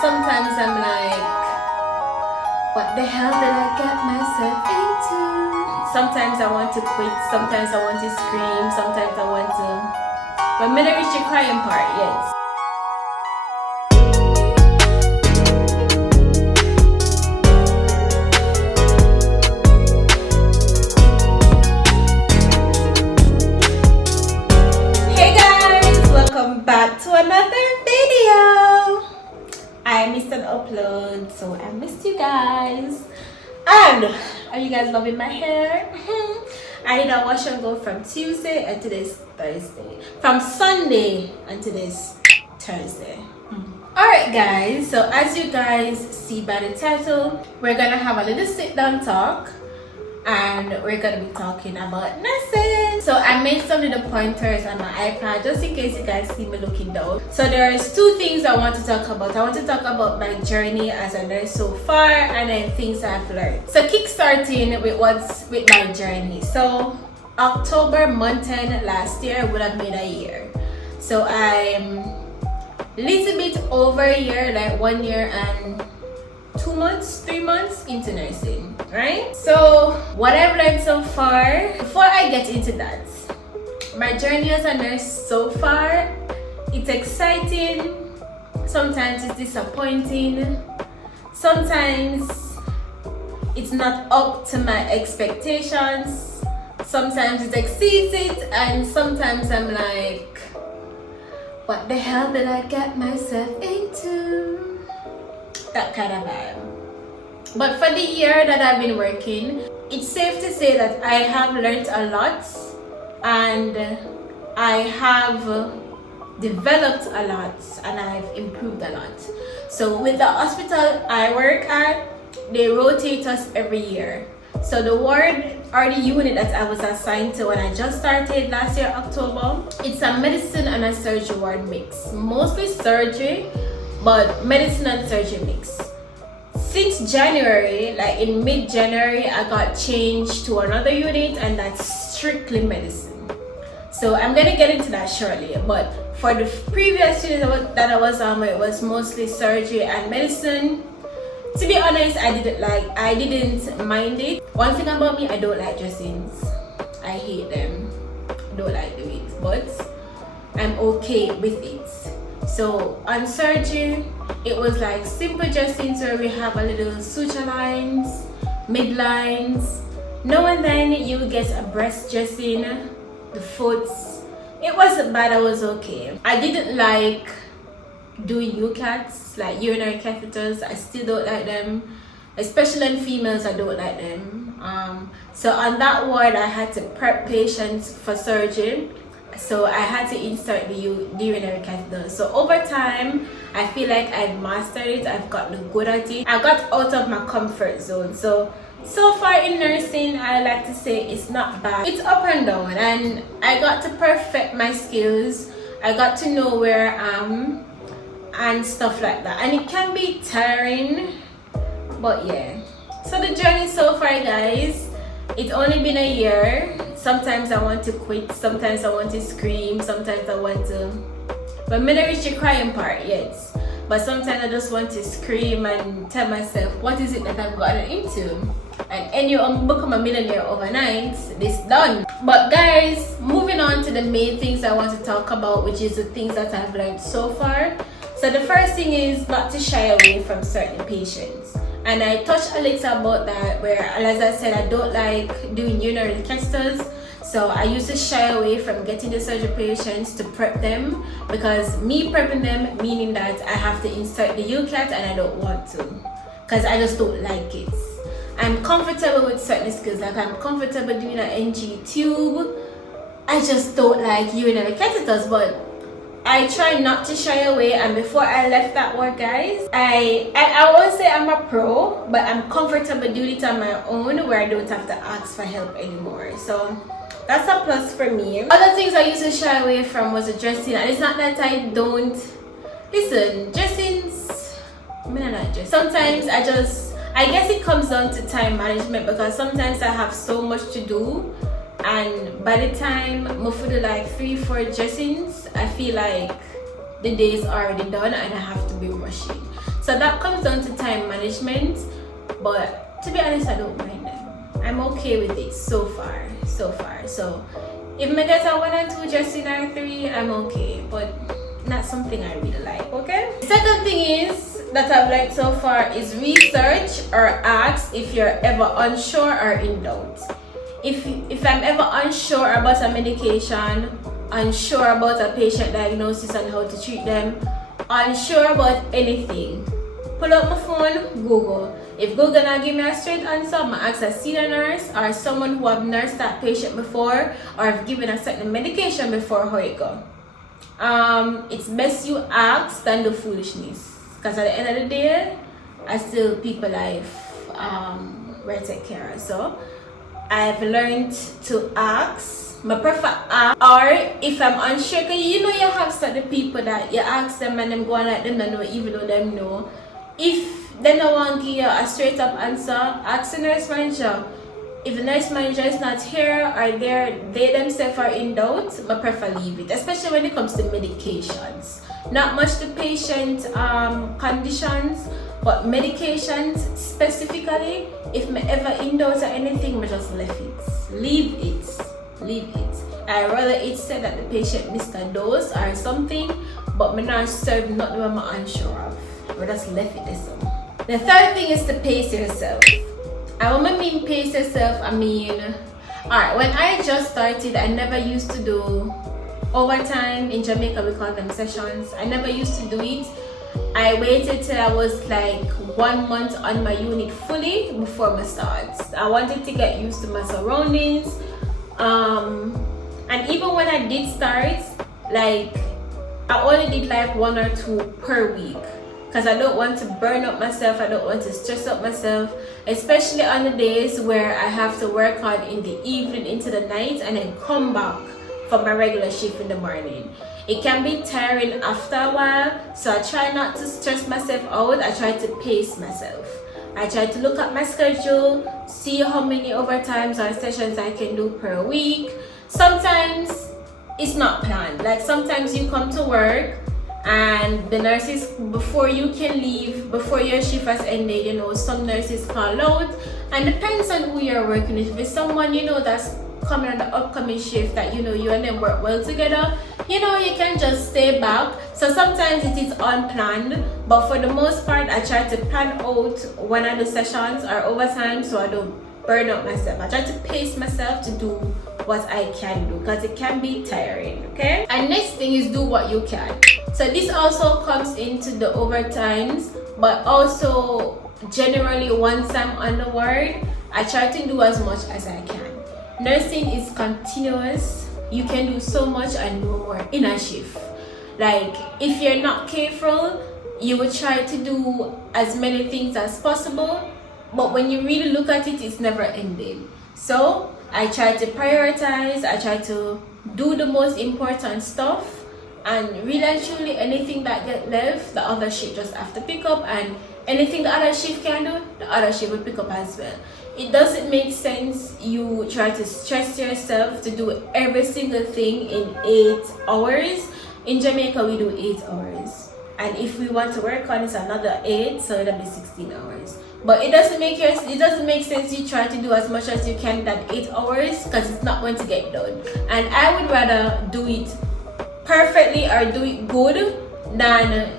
sometimes I'm like, what the hell did I get myself into? Sometimes I want to quit, sometimes I want to scream, sometimes I want to, but me not reach the crying part yet. Back to another video. I missed an upload, so I missed you guys. And are you guys loving my hair? I did a wash and go from Tuesday and today's Thursday, from Sunday and today's Thursday. Alright guys, so as you guys see by the title, we're gonna have a little sit down talk and we're gonna be talking about nursing. So I made some little pointers on my iPad just in case you guys see me looking down. So there's two things I want to talk about. I want to talk about my journey as a nurse so far and then things I've learned. So kickstarting with what's with my journey. So October month end last year would have made a year. So I'm a little bit over a year, like 1 year and 2 months, 3 months into nursing, right? So what I've learned so far, before I get into that, my journey as a nurse so far, it's exciting, sometimes it's disappointing, sometimes it's not up to my expectations, sometimes it exceeds it, and sometimes I'm like, what the hell did I get myself into? That kind of vibe. But for the year that I've been working, it's safe to say that I have learned a lot and I have developed a lot and I've improved a lot. So with the hospital I work at, they rotate us every year. So the ward or the unit that I was assigned to when I just started last year October, it's a medicine and a surgery ward mix. Mostly surgery, but medicine and surgery mix. Since January, like in mid-January, I got changed to another unit and that's strictly medicine. So I'm gonna get into that shortly, but for the previous unit that I was on, it was mostly surgery and medicine. To be honest, I didn't mind it. One thing about me, I don't like dressings. I hate them. I don't like doing it, but I'm okay with it. So on surgery, it was like simple dressings where we have a little suture lines, midlines. Now and then you would get a breast dressing, the foots. It wasn't bad, I was okay. I didn't like doing UCATs, like urinary catheters. I still don't like them, especially in females. I don't like them. So on that ward, I had to prep patients for surgery. So I had to insert the urinary catheter. So over time, I feel like I've mastered it. I've gotten good at it. I got out of my comfort zone. So far in nursing, I like to say it's not bad. It's up and down, and I got to perfect my skills. I got to know where I am and stuff like that. And it can be tiring, but yeah. So the journey so far, guys, it's only been a year. Sometimes I want to quit, sometimes I want to scream, sometimes I want to, but me not reach the crying part yet. But sometimes I just want to scream and tell myself, what is it that I've gotten into? And anyway, become a millionaire overnight, this done. But guys, moving on to the main things I want to talk about, which is the things that I've learned so far. So the first thing is not to shy away from certain patients. And I touched a little about that, where, as I said, I don't like doing urinary catheters. So I used to shy away from getting the surgery patients to prep them, because me prepping them meaning that I have to insert the UCAT and I don't want to, because I just don't like it. I'm comfortable with certain skills, like I'm comfortable doing an NG tube. I just don't like urinary catheters, but I try not to shy away. And before I left that ward, guys, I won't say I'm a pro, but I'm comfortable doing it on my own, where I don't have to ask for help anymore. So that's a plus for me. Other things I used to shy away from was the dressing, and it's not that I don't listen. Dressings, I mean, I like dressing. Sometimes I guess it comes down to time management, because sometimes I have so much to do, and by the time I do like 3-4 dressings, I feel like the day is already done and I have to be rushing. So that comes down to time management, but to be honest, I don't mind them. I'm okay with it so far. So if I get a 1 and 2 dressing or 3, I'm okay, but not something I really like. Okay, the second thing is that I've liked so far is research or ask if you're ever unsure or in doubt. If I'm ever unsure about a medication, unsure about a patient diagnosis and how to treat them, unsure about anything, pull up my phone, Google. If Google not give me a straight answer, I ask a senior nurse or someone who have nursed that patient before or have given a certain medication before how it go. It's best you ask than do foolishness, because at the end of the day, I still people life where I take care of. So I've learned to ask. I prefer ask, or if I'm unsure, cause you have certain people that you ask them and them go on like them don't know even though them know. If they don't want to give you a straight up answer, ask the nurse manager. If the nurse manager is not here or they themselves are in doubt, I prefer leave it, especially when it comes to medications. Not much the patient conditions, but medications specifically, if I ever in doubt or anything, I just left it. Leave it. I rather it said that the patient missed a dose or something, but me not serve nothing I'm unsure of. I just left it this one. The third thing is to pace yourself. And when I mean pace yourself, I mean, alright, when I just started, I never used to do overtime. In Jamaica we call them sessions. I never used to do it. I waited till I was like 1 month on my unit fully before my starts. I wanted to get used to my surroundings. And even when I did start, like I only did like 1 or 2 per week, because I don't want to burn up myself, I don't want to stress up myself, especially on the days where I have to work on in the evening into the night and then come back for my regular shift in the morning. It can be tiring after a while, so I try not to stress myself out. I try to pace myself. I try to look at my schedule, see how many overtimes or sessions I can do per week. Sometimes it's not planned. Like sometimes you come to work and the nurses, before you can leave, before your shift has ended, some nurses call out, and depends on who you're working with. If it's someone that's coming on the upcoming shift that you and them work well together, you can just stay back. So sometimes it is unplanned, but for the most part I try to plan out when I do sessions or overtime so I don't burn out myself. I try to pace myself to do what I can do, because it can be tiring. Okay, and next thing is do what you can. So this also comes into the overtimes, but also generally once I'm on the ward, I try to do as much as I can. Nursing is continuous. You can do so much and no more in a shift. Like if you're not careful, you will try to do as many things as possible, but when you really look at it, it's never ending. So I try to prioritize, I try to do the most important stuff, and really and truly anything that get left, the other shift just have to pick up, and anything the other shift can do, the other shift will pick up as well. It doesn't make sense you try to stress yourself to do every single thing in 8 hours. In Jamaica we do 8 hours, and if we want to work on it, another 8, so it'll be 16 hours. But it doesn't make sense you try to do as much as you can in that 8 hours, because it's not going to get done. And I would rather do it perfectly or do it good than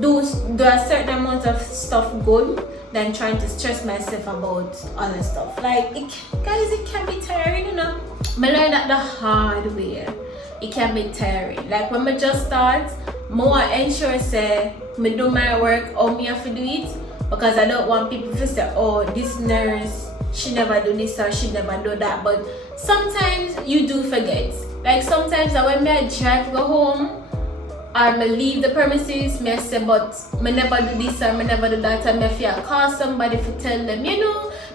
do a certain amount of stuff good than trying to stress myself about other stuff. Like guys, it can be tiring, I learned that the hard way. It can be tiring. Like when I just start, more ensure say me do my work how me have to do it, because I don't want people to say, oh, this nurse, she never do this or she never do that. But sometimes you do forget. Like sometimes when I drive go home or I leave the premises, I say, but I never do this or I never do that, and I feel call somebody to tell them,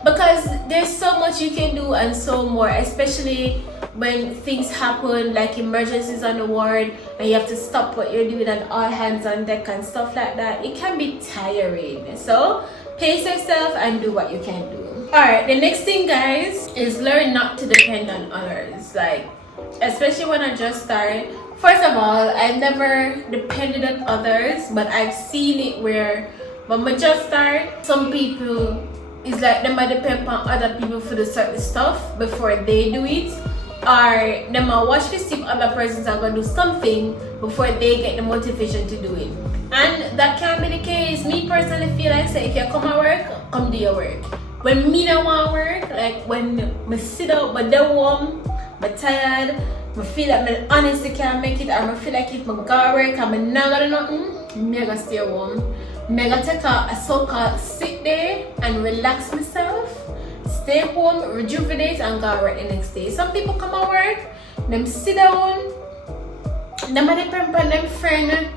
because there's so much you can do and so more, especially when things happen like emergencies on the ward and you have to stop what you're doing and all hands on deck and stuff like that. It can be tiring. So pace yourself and do what you can do. Alright, the next thing guys is learn not to depend on others. Like especially when I just started, first of all, I've never depended on others, but I've seen it where But I just start, some people, it's like them might depend on other people for the certain stuff before they do it. Or them might watch to see if other persons are going to do something before they get the motivation to do it. And that can't be the case. Me personally feel like, say, if you come at work, come do your work. When me don't want to work, like when I sit out, but then warm, I'm tired, I feel like I honestly can't make it, or I feel like if I go to work and I'm not gonna do nothing, I'm gonna stay home. I'm gonna take a so-called sick day and relax myself, stay home, rejuvenate, and go to work the next day. Some people come at work, them sit down, them depend on them friend,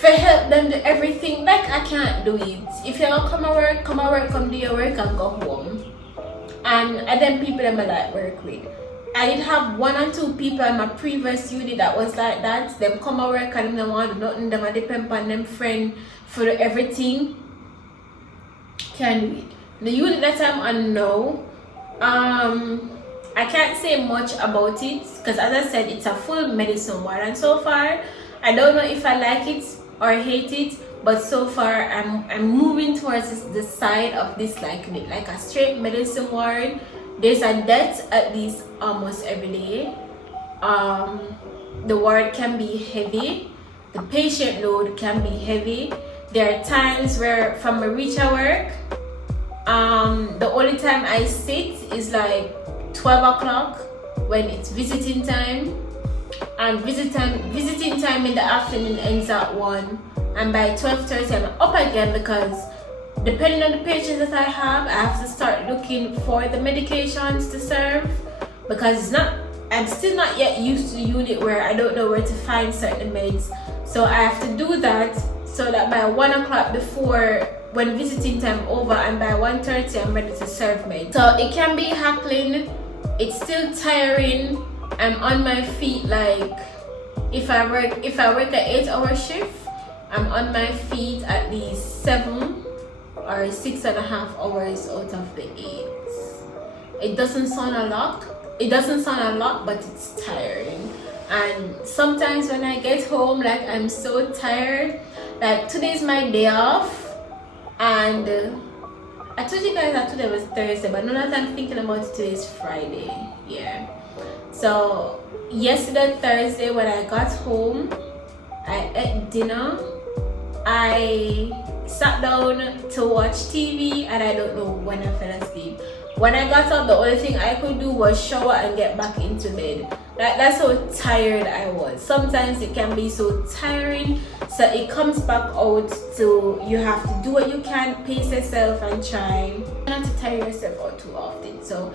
for help them do everything. Like I can't do it. If you come at work, come do your work and go home. And then people that I like work with. I did have 1 or 2 people in my previous unit that was like that. Them come at work and them don't want to do nothing. Them depend on them friend for everything. Can't do it. The unit that I'm on now, I can't say much about it because, as I said, it's a full medicine ward, and so far I don't know if I like it or hate it, but so far I'm moving towards the side of disliking it. Like a straight medicine ward, there's a death at least almost every day. The ward can be heavy, the patient load can be heavy. There are times where from a reach at work, the only time I sit is like 12 o'clock when it's visiting time, and visiting time in the afternoon ends at 1, and by 12:30 I'm up again because depending on the patients that I have to start looking for the medications to serve, because I'm still not yet used to the unit where I don't know where to find certain meds. So I have to do that so that by 1 o'clock before when visiting time over, and by 1:30 I'm ready to serve meds. So it can be hackling, it's still tiring. I'm on my feet, like if I work an 8-hour shift, I'm on my feet at least 7 or 6.5 hours out of the 8. It doesn't sound a lot, but it's tiring. And sometimes when I get home, like I'm so tired. Like today's my day off, and I told you guys that today was Thursday, but now that I'm thinking about it, today is Friday. Yeah. So yesterday Thursday when I got home, I ate dinner, I sat down to watch TV, and I don't know when I fell asleep. When I got up, the only thing I could do was shower and get back into bed. Like that's how tired I was. Sometimes it can be so tiring, so it comes back out to you have to do what you can, pace yourself and try not to tire yourself out too often. So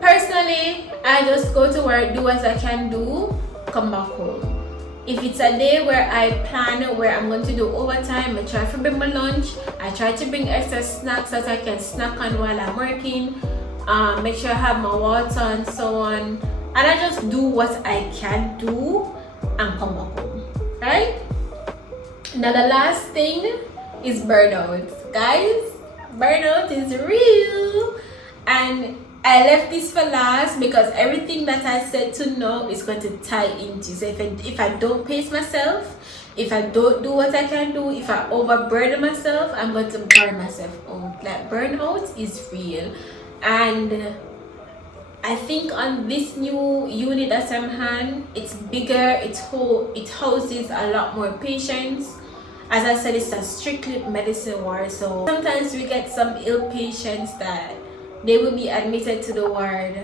personally, I just go to work, do what I can do, come back home. If it's a day where I plan where I'm going to do overtime, I try to bring my lunch, I try to bring extra snacks that I can snack on while I'm working, make sure I have my water and so on, and I just do what I can do and come back home, right? Now the last thing is burnout. Guys, burnout is real, and I left this for last because everything that I said to now is going to tie into. So if I don't pace myself, if I don't do what I can do, if I overburden myself, I'm going to burn myself out. Like burnout is real. And I think on this new unit that I'm on, it's bigger, it houses a lot more patients. As I said, it's a strictly medicine ward, so sometimes we get some ill patients that they will be admitted to the ward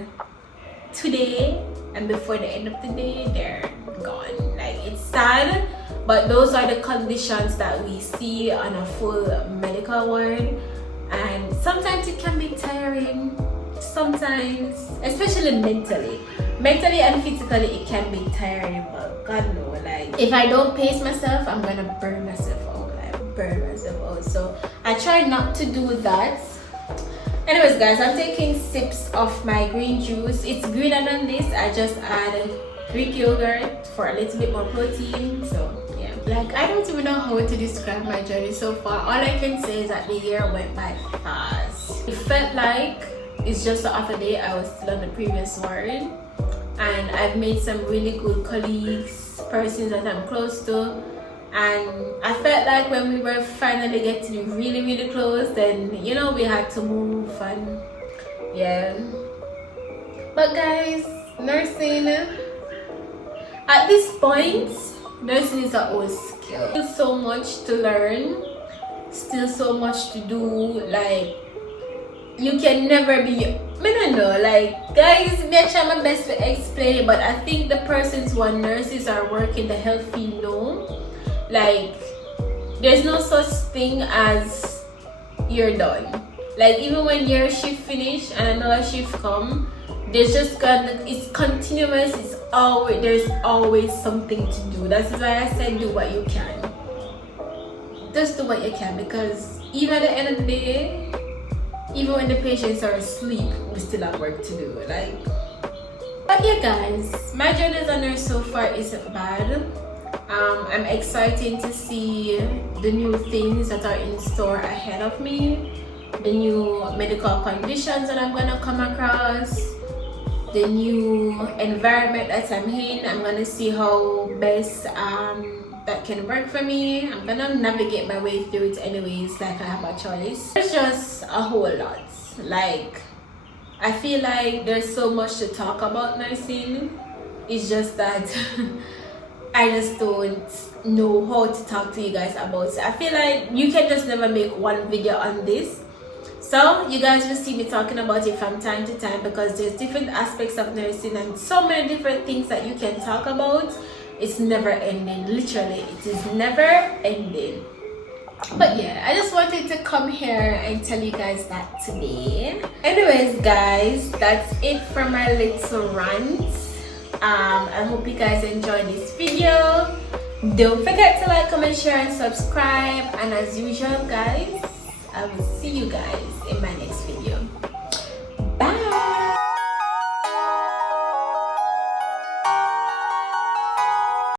today, and before the end of the day they're gone. Like it's sad, but those are the conditions that we see on a full medical ward, and sometimes it can be tiring. Sometimes, especially mentally and physically, it can be tiring, but God knows, like if I don't pace myself, I'm gonna burn myself out. So I try not to do that. Anyways guys, I'm taking sips of my green juice. It's greener than this. I just add Greek yogurt for a little bit more protein. So yeah, like I don't even know how to describe my journey so far. All I can say is that the year went by fast. It felt like it's just the other day I was still on the previous ward, and I've made some really good colleagues, persons that I'm close to, and I felt like when we were finally getting really close, then you know we had to move. And yeah, but guys, nursing at this point, nursing is a whole skill. Still so much to learn, still so much to do. Like, you can never be, I don't know, like, guys, me I try my best to explain it, but I think the persons who are nurses or work in the health field know, like, there's no such thing as you're done. Like, even when your shift finish and another shift come, there's just it's continuous. It's always, there's always something to do. That's why I said do what you can. Just do what you can, because even at the end of the day, even when the patients are asleep, we still have work to do. Like, but yeah, guys, my journey as a nurse so far isn't bad. I'm excited to see the new things that are in store ahead of me, the new medical conditions that I'm gonna come across, the new environment that I'm in. I'm gonna see how best that can work for me. I'm gonna navigate my way through it anyways, like I have a choice. There's just a whole lot. Like, I feel like there's so much to talk about nursing. It's just that I just don't know how to talk to you guys about it. I feel like you can just never make one video on this. So you guys will see me talking about it from time to time, because there's different aspects of nursing and so many different things that you can talk about. It's never ending. Literally, it is never ending. But yeah, I just wanted to come here and tell you guys that today. Anyways, guys, that's it for my little rant. I hope you guys enjoyed this video. Don't forget to like, comment, share, and subscribe. And as usual, guys, I will see you guys in my next video.